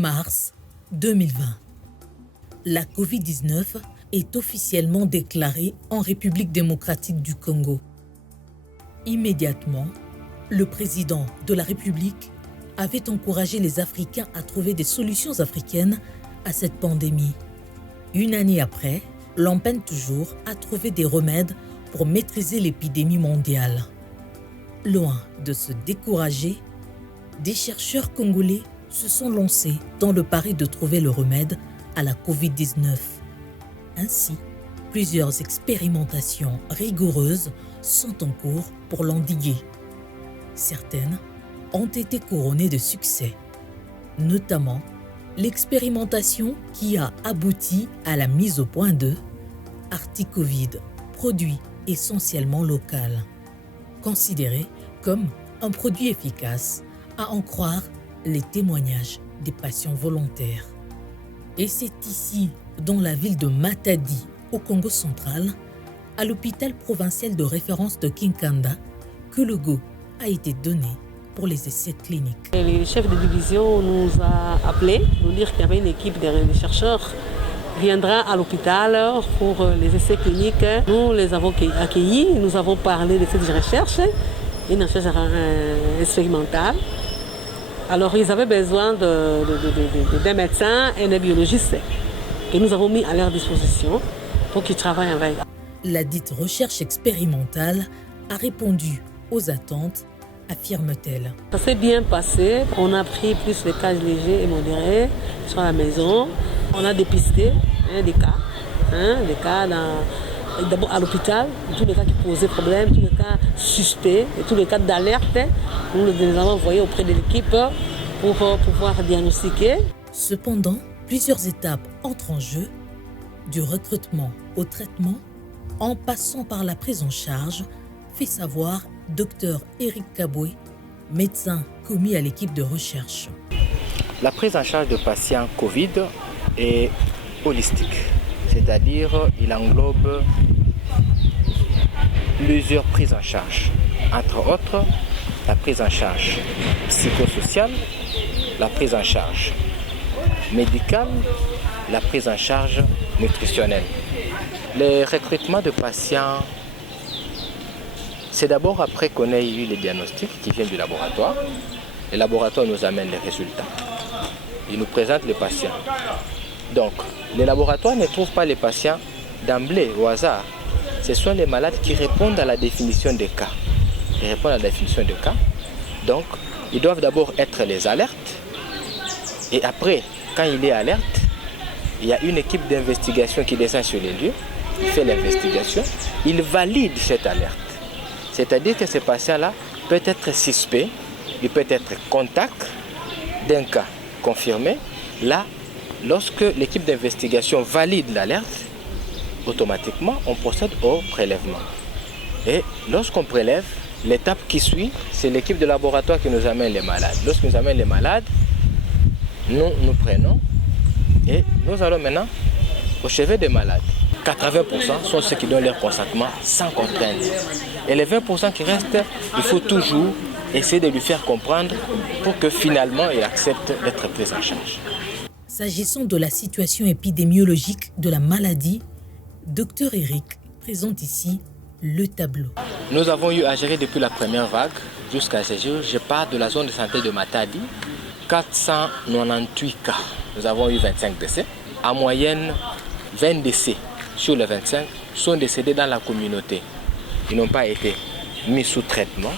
Mars 2020. La Covid-19 est officiellement déclarée en République démocratique du Congo. Immédiatement, le président de la République avait encouragé les Africains à trouver des solutions africaines à cette pandémie. Une année après, l'on peine toujours à trouver des remèdes pour maîtriser l'épidémie mondiale. Loin de se décourager, des chercheurs congolais se sont lancés dans le pari de trouver le remède à la Covid-19. Ainsi, plusieurs expérimentations rigoureuses sont en cours pour l'endiguer. Certaines ont été couronnées de succès, notamment l'expérimentation qui a abouti à la mise au point de Articovid, produit essentiellement local, considéré comme un produit efficace, à en croire les témoignages des patients volontaires. Et c'est ici, dans la ville de Matadi, au Congo central, à l'hôpital provincial de référence de Kinkanda, que le go a été donné pour les essais cliniques. Le chef de division nous a appelés pour nous dire qu'il y avait une équipe de chercheurs qui viendra à l'hôpital pour les essais cliniques. Nous les avons accueillis, nous avons parlé de cette recherche, une recherche expérimentale. Alors ils avaient besoin d'un médecin et d'un biologiste que nous avons mis à leur disposition pour qu'ils travaillent avec. La dite recherche expérimentale a répondu aux attentes, affirme-t-elle. Ça s'est bien passé. On a pris plus les cas légers et modérés sur la maison. On a dépisté des cas d'abord à l'hôpital, tous les cas qui posaient problème, tous les cas suspects et tous les cas d'alerte. Nous les avons envoyés auprès de l'équipe pour pouvoir diagnostiquer. Cependant, plusieurs étapes entrent en jeu, du recrutement au traitement, en passant par la prise en charge, fait savoir Dr Eric Kaboué, médecin commis à l'équipe de recherche. La prise en charge de patients Covid est holistique, c'est-à-dire il englobe plusieurs prises en charge, entre autres la prise en charge psychosociale, la prise en charge médicale, la prise en charge nutritionnelle. Le recrutement de patients, c'est d'abord après qu'on ait eu les diagnostics qui viennent du laboratoire. Le laboratoire nous amène les résultats. Il nous présente les patients. Donc, les laboratoires ne trouvent pas les patients d'emblée, au hasard. Ce sont les malades qui répondent à la définition des cas. Ils répondent à la définition des cas. Donc, ils doivent d'abord être les alertes. Et après, quand il est alerte, il y a une équipe d'investigation qui descend sur les lieux, il fait l'investigation, il valide cette alerte. C'est-à-dire que ce patient-là peut être suspect, il peut être contact d'un cas confirmé. Là, lorsque l'équipe d'investigation valide l'alerte, automatiquement, on procède au prélèvement. Et lorsqu'on prélève, l'étape qui suit, c'est l'équipe de laboratoire qui nous amène les malades. Lorsqu'ils nous amènent les malades, nous prenons et nous allons maintenant au chevet des malades. 80% sont ceux qui donnent leur consentement sans contrainte. Et les 20% qui restent, il faut toujours essayer de lui faire comprendre pour que finalement il accepte d'être pris en charge. S'agissant de la situation épidémiologique de la maladie, Dr Eric présente ici le tableau. Nous avons eu à gérer depuis la première vague jusqu'à ce jour. Je pars de la zone de santé de Matadi, 498 cas. Nous avons eu 25 décès. En moyenne, 20 décès sur les 25 sont décédés dans la communauté. Ils n'ont pas été mis sous traitement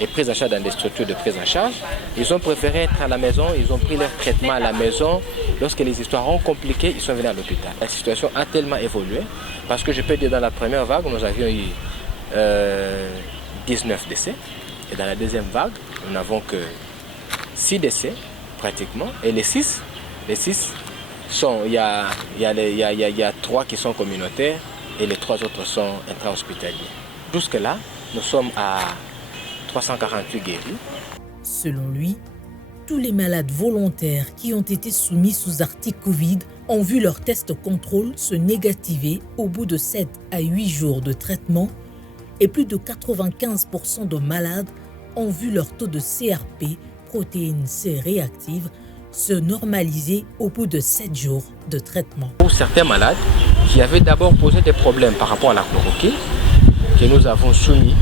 et pris en charge dans des structures de prise en charge. Ils ont préféré être à la maison, ils ont pris leur traitement à la maison. Lorsque les histoires ont compliqué, ils sont venus à l'hôpital. La situation a tellement évolué parce que je peux dire dans la première vague, nous avions eu 19 décès. Et dans la deuxième vague, nous n'avons que 6 décès pratiquement. Et les 6 sont, il y a 3 qui sont communautaires et les 3 autres sont intra-hospitaliers. Jusque-là, nous sommes à 348 guéris. Selon lui, tous les malades volontaires qui ont été soumis sous article Covid ont vu leur test contrôle se négativer au bout de 7 à 8 jours de traitement et plus de 95% de malades ont vu leur taux de CRP, protéine C réactive, se normaliser au bout de 7 jours de traitement. Pour certains malades qui avaient d'abord posé des problèmes par rapport à la chloroquine, que nous avons soumis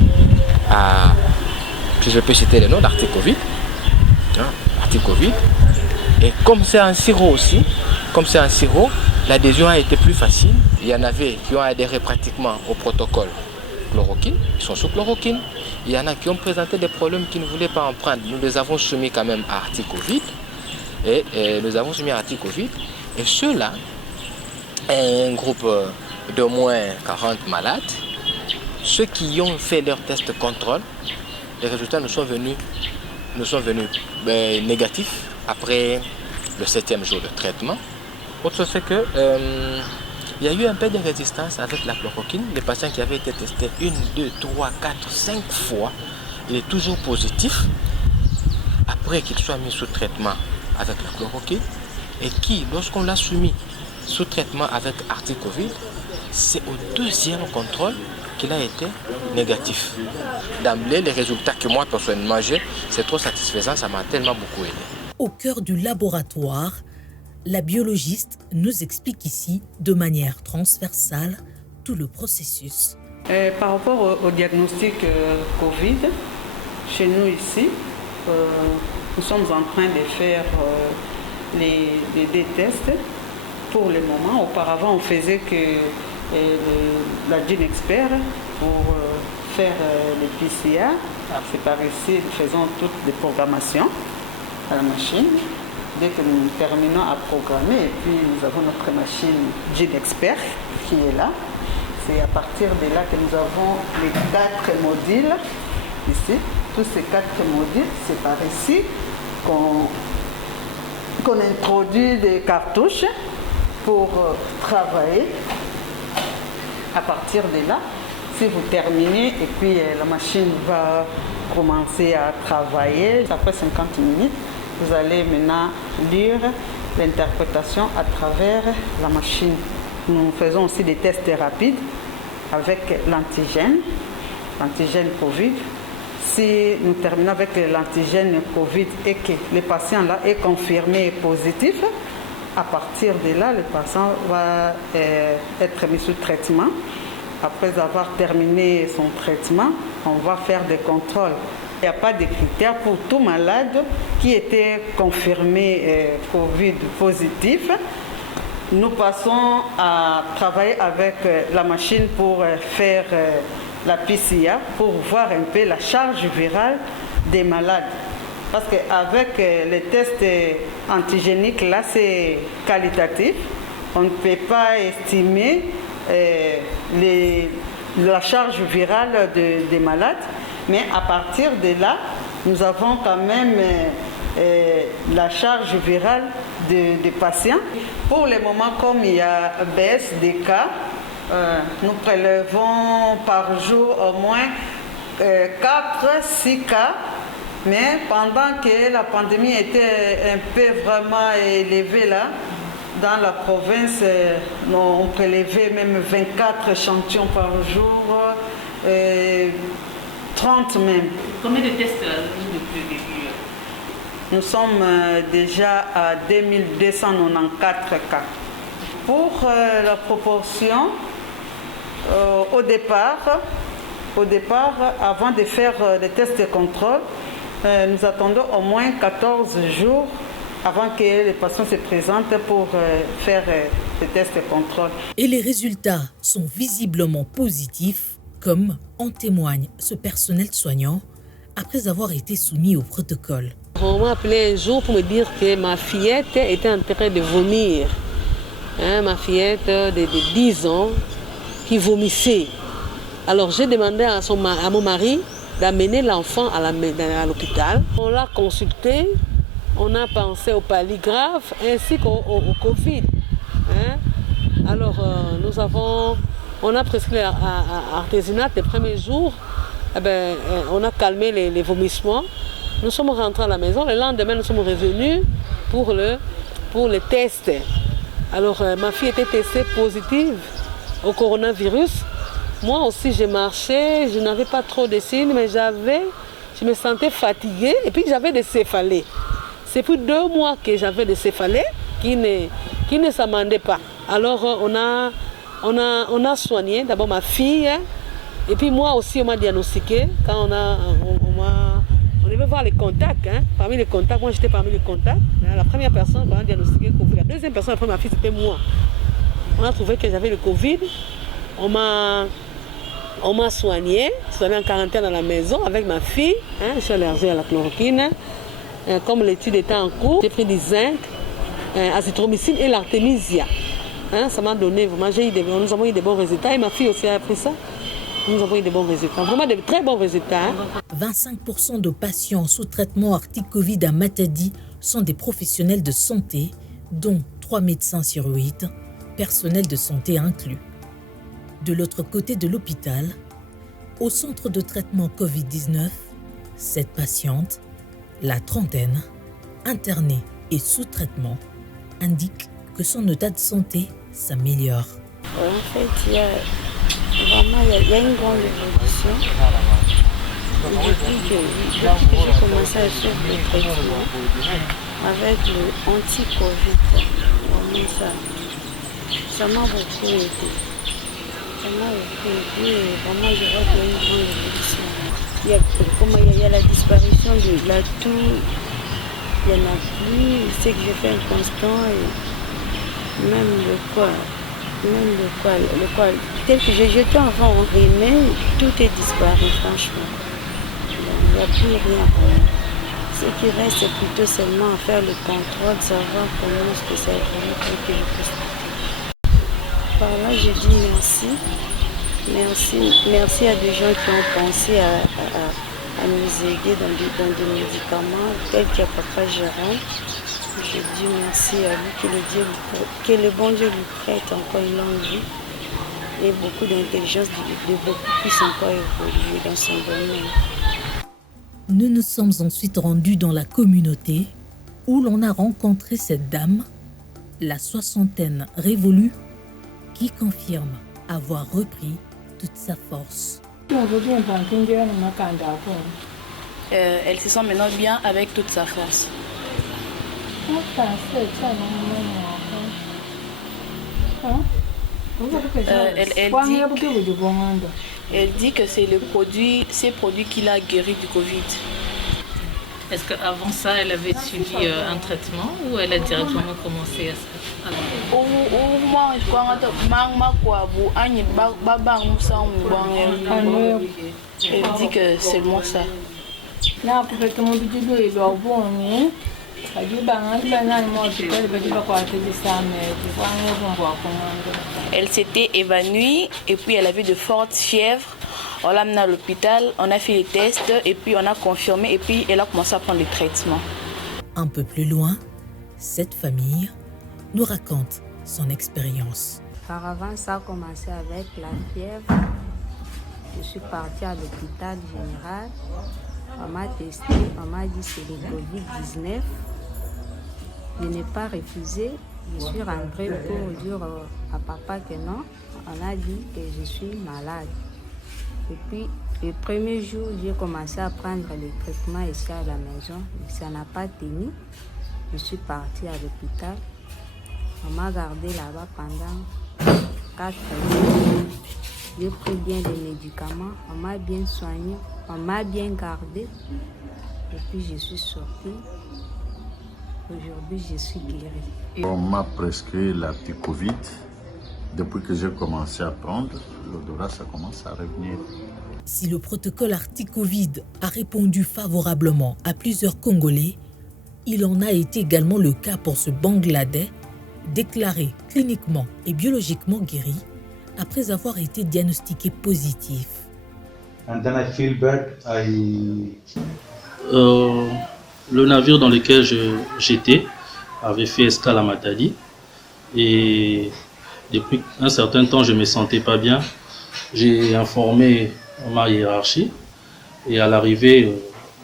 à, si je peux citer le nom, l'Articovid. Et comme c'est un sirop aussi, l'adhésion a été plus facile. Il y en avait qui ont adhéré pratiquement au protocole chloroquine, ils sont sous chloroquine. Il y en a qui ont présenté des problèmes qui ne voulaient pas en prendre. Nous les avons soumis quand même à Articovid. Et ceux-là, un groupe d'au moins 40 malades, ceux qui ont fait leur test contrôle, les résultats nous sont venus négatifs après le 7e jour de traitement. Autre chose, c'est que il y a eu un peu de résistance avec la chloroquine. Les patients qui avaient été testés 1, 2, 3, 4, 5 fois, il est toujours positif après qu'il soit mis sous traitement avec la chloroquine et qui, lorsqu'on l'a soumis sous traitement avec Articovid, c'est au 2e contrôle qu'il a été négatif. D'emblée, les résultats que moi personnellement j'ai, c'est trop satisfaisant, ça m'a tellement beaucoup aidé. Au cœur du laboratoire, la biologiste nous explique ici de manière transversale tout le processus. Par rapport au diagnostic Covid, chez nous ici, nous sommes en train de faire des tests pour le moment. Auparavant, on faisait que la Gene Expert pour faire les PCR. C'est par ici, nous faisons toutes les programmations à la machine. Dès que nous terminons à programmer, et puis nous avons notre machine Gene Expert qui est là. C'est à partir de là que nous avons les 4 modules ici. Tous ces 4 modules, c'est par ici qu'on introduit des cartouches pour travailler. À partir de là, si vous terminez, et puis la machine va commencer à travailler, après 50 minutes, vous allez maintenant lire l'interprétation à travers la machine. Nous faisons aussi des tests rapides avec l'antigène Covid. Si nous terminons avec l'antigène Covid et que le patient là est confirmé positif, à partir de là, le patient va être mis sous traitement. Après avoir terminé son traitement, on va faire des contrôles. Il n'y a pas de critères pour tout malade qui était confirmé Covid positif. Nous passons à travailler avec la machine pour faire la PCR, pour voir un peu la charge virale des malades. Parce qu'avec les tests antigéniques, là, c'est qualitatif. On ne peut pas estimer la charge virale des malades. Mais à partir de là, nous avons quand même la charge virale des patients. Pour le moment, comme il y a baisse des cas, nous prélevons par jour au moins 4-6 cas. Mais pendant que la pandémie était un peu vraiment élevée là, dans la province, on prélevait même 24 échantillons par jour, 30 même. Combien de tests avez-vous depuis le début? Nous sommes déjà à 2294 cas. Pour la proportion, au départ, avant de faire les tests de contrôle, nous attendons au moins 14 jours avant que les patients se présentent pour faire les tests de contrôle. Et les résultats sont visiblement positifs, comme en témoigne ce personnel soignant après avoir été soumis au protocole. On m'a appelé un jour pour me dire que ma fillette était en train de vomir. Ma fillette de 10 ans qui vomissait. Alors j'ai demandé à mon mari d'amener l'enfant à l'hôpital. On l'a consulté, on a pensé au polygraphe ainsi qu'au Covid. Alors on a prescrit l'artésinate les premiers jours. On a calmé les vomissements. Nous sommes rentrés à la maison. Le lendemain, nous sommes revenus pour le test. Alors ma fille était testée positive au coronavirus. Moi aussi, j'ai marché, je n'avais pas trop de signes, mais je me sentais fatiguée et puis j'avais des céphalées. C'est plus 2 mois que j'avais des céphalées qui ne s'amendaient pas. Alors on a soigné d'abord ma fille, et puis moi aussi on m'a diagnostiqué quand on devait voir les contacts. Parmi les contacts, moi j'étais parmi les contacts. La première personne m'a diagnostiqué le Covid. La deuxième personne après ma fille, c'était moi. On a trouvé que j'avais le Covid. On m'a soigné en quarantaine à la maison avec ma fille. Je suis allergique à la chloroquine. Comme l'étude était en cours, j'ai pris du zinc, azithromycine et l'artémisia. Ça m'a donné vraiment, nous avons eu des bons résultats. Et ma fille aussi a pris ça. Nous avons eu des bons résultats, vraiment de très bons résultats. 25% de patients sous traitement Artic-Covid à Matadi sont des professionnels de santé, dont 3 médecins sur 8, personnel de santé inclus. De l'autre côté de l'hôpital, au centre de traitement Covid-19, cette patiente, la trentaine, internée et sous traitement, indique que son état de santé s'améliore. En fait, il y a une grande évolution. Depuis que j'ai commencé à suivre le traitement avec le anti-Covid, ça m'a beaucoup aidé. Ça m'a beaucoup aidé et vraiment je vois qu'il y a une grande évolution. Il y a la disparition de la toux, il n'y en a plus, c'est que je fais un constant et même le poil, tel que j'étais avant enrhumé, tout est disparu franchement. Il n'y a plus rien. Ce qui reste, c'est plutôt seulement à faire le contrôle, savoir comment est-ce que ça évolue pour que je puisse. Par là, je dis merci. Merci à des gens qui ont pensé à nous aider dans des médicaments, tels qu'il y a Papa Jérôme. Je dis merci à lui, que le bon Dieu lui prête encore une longue vie et beaucoup d'intelligence, de beaucoup plus encore évoluer dans son domaine. Nous nous sommes ensuite rendus dans la communauté où l'on a rencontré cette dame, la soixantaine révolue, qui confirme avoir repris toute sa force. Elle se sent maintenant bien avec toute sa force. Elle dit que c'est ces produits qui l'a guéri du Covid. Est-ce qu'avant ça, elle avait suivi un traitement ou elle a directement commencé à se... Elle dit que c'est moi ça. Elle s'était évanouie et puis elle avait de fortes fièvres. On l'a amenée à l'hôpital, on a fait les tests et puis on a confirmé et puis elle a commencé à prendre les traitements. Un peu plus loin, cette famille nous raconte son expérience. Auparavant, ça a commencé avec la fièvre. Je suis partie à l'hôpital général. On m'a testé, on m'a dit que c'est le Covid-19. Je n'ai pas refusé. Je suis rentrée pour dire à papa que non. On a dit que je suis malade. Et puis, le premier jour, j'ai commencé à prendre le traitement ici à la maison. Ça n'a pas tenu. Je suis partie à l'hôpital. On m'a gardé là-bas pendant 4 jours. J'ai pris bien des médicaments. On m'a bien soigné. On m'a bien gardé. Et puis, je suis sortie. Aujourd'hui, je suis guérie. On m'a prescrit la petite Covid. Depuis que j'ai commencé à prendre, l'odorat, ça commence à revenir. Si le protocole Artic-Covid a répondu favorablement à plusieurs Congolais, il en a été également le cas pour ce Bangladais, déclaré cliniquement et biologiquement guéri après avoir été diagnostiqué positif. And then I feel bad. Le navire dans lequel j'étais avait fait escale à Matadi et depuis un certain temps je ne me sentais pas bien. J'ai informé ma hiérarchie et à l'arrivée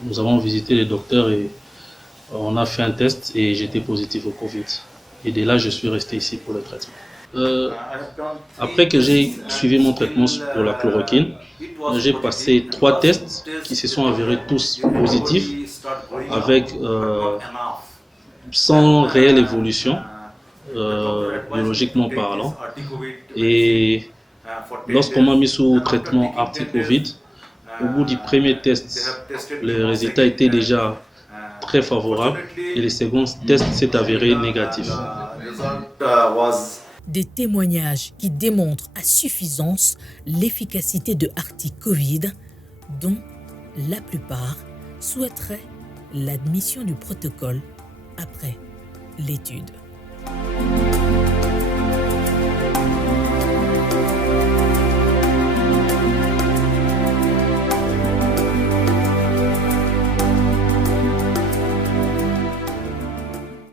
nous avons visité les docteurs et on a fait un test et j'étais positif au Covid. Et de là je suis resté ici pour le traitement. Après que j'ai suivi mon traitement pour la chloroquine, j'ai passé 3 tests qui se sont avérés tous positifs avec sans réelle évolution, biologiquement parlant. Et lorsqu'on m'a mis sous traitement Arti-Covid, au bout du premier test, le résultat était déjà très favorable et le second test s'est avéré négatif. Des témoignages qui démontrent à suffisance l'efficacité de Arti-Covid, dont la plupart souhaiteraient l'admission du protocole après l'étude.